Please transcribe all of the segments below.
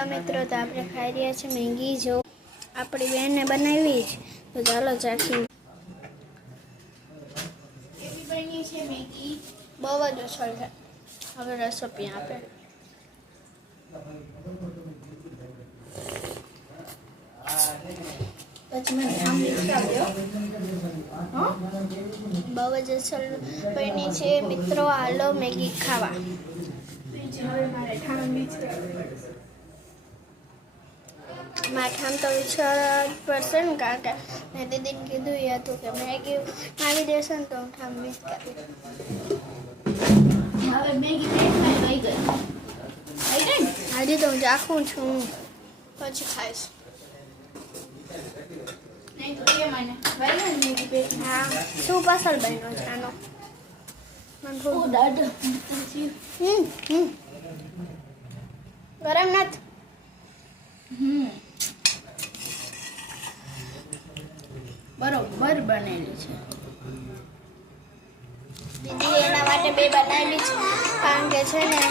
Hello मित्रों, तो आपणे खाई रह्या छे मैगी। जो आपणी बेने बनावी छे तो चालो चाखी। केवी बनी छे मैगी? बहु ज असल छे। हवे रेसिपी आपे પછી મને આમ મિક્સ આવ્યો હા બહુ જ અસલ બની છે મિત્રો। હાલો મેગી ખાવા। હવે મારે ઠામ મિક્સ માઠામ તો વિચાર પડશે ને, કારણ કે મેં દીદીને કીધું હતું કે મેગી આવી દેશે ને તો હું ઠામ મિક્સ કરી। હવે મેગી પેટમાં ગઈ ગઈ આજે તો હું ચાખું છું પછી ખાઈશ। नहीं तो ये मैंने भाई ना मेरी पेट में हाँ सूप असल बनो जानो मन को डाड गरम नत बरोबर बनेली छे दीदी एना माटे बे बनावी छे कारण के छे ने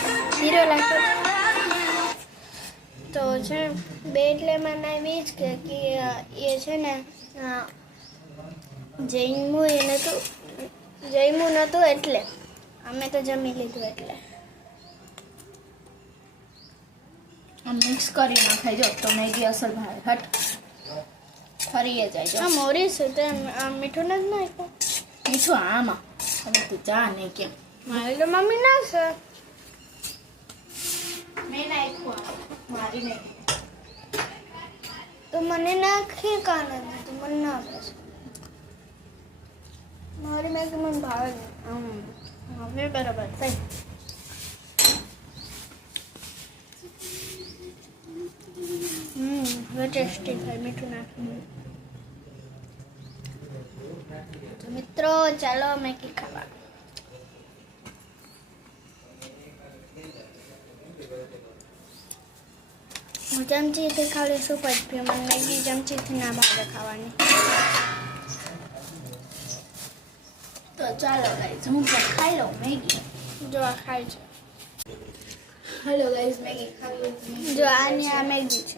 हीरो लागतो तो छे बे એટલે બનાવી જ કે એ છે ને જમ્યું નતું એટલે અમે તો જમી લીધું એટલે મિક્સ કરી નાખાઈ જો તો મેગી અસલ ભાવે હટ ફરીએ જાય જો આ મોરી છે તે મીઠું નથી નાખ્યું મીઠું આમાં હવે તું જા ને કેમ મારી તો મમ્મી નાખશે મેં નાખ્યું મારી નહીં તો મને નાખી કા નથી તો મને ના આવશે મારી મેગી મને ભાવે નહીં હવે બરાબર થઈ હવે ટેસ્ટી થાય મીઠું નાખીને તો મિત્રો ચાલો મેગી ખાવા। હું ચમચીથી ખાલી સૂપ જ પીવું, મને મેગી ચમચીથી ના ભાવે ખાવાની। તો ચાલો ગાઈઝ હું પણ ખાઈ લઉં મેગી। જો આ ખાય છે હેલો ગાઈઝ મેગી ખાવી લીધી। જો આની આ મેગી છે,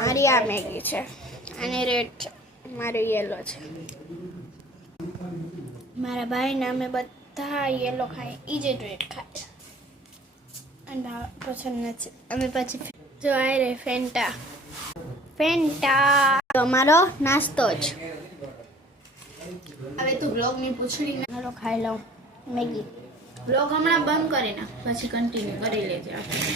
મારી આ મેગી છે, આની રેડ છે, મારી યેલો છે। મારા ભાઈને અમે બધા યેલો ખાય, ઈ જે રેડ ખાય અને પસંદ નથી। અમે પછી જો આ રે ફેન્ટા તો અમારો નાસ્તો જ। હવે તું બ્લોગની પૂછડી હાલો ખાઈ લઉં મેગી। બ્લોગ હમણાં બંધ કરી નાખ પછી કન્ટિન્યુ કરી લેજે આપણે।